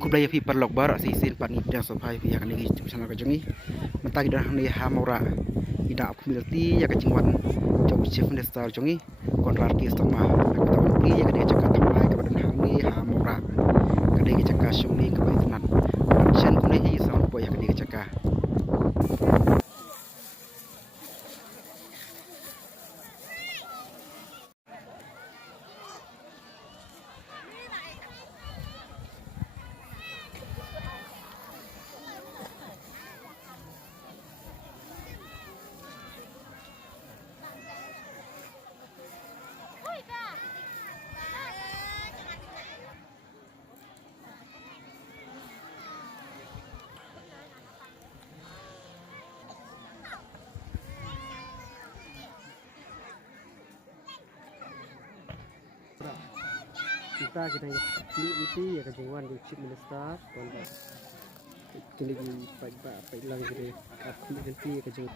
kublai pi parlok bar asisin pani yang sopai pi akan lagi sana ke jongi mentagi dah ni hamora ida milti ya ke jingwan jog chief minister jongi kontrati stoma kata pi ya ke cakap tamai ke badan hang ni hamora ke dia cakap syumni ke baitunan chen kunai hi sound boy ya ke dia cakap kita ini ya kejengwan di chief minister kontak kini di baik lang gede nanti ya kejeng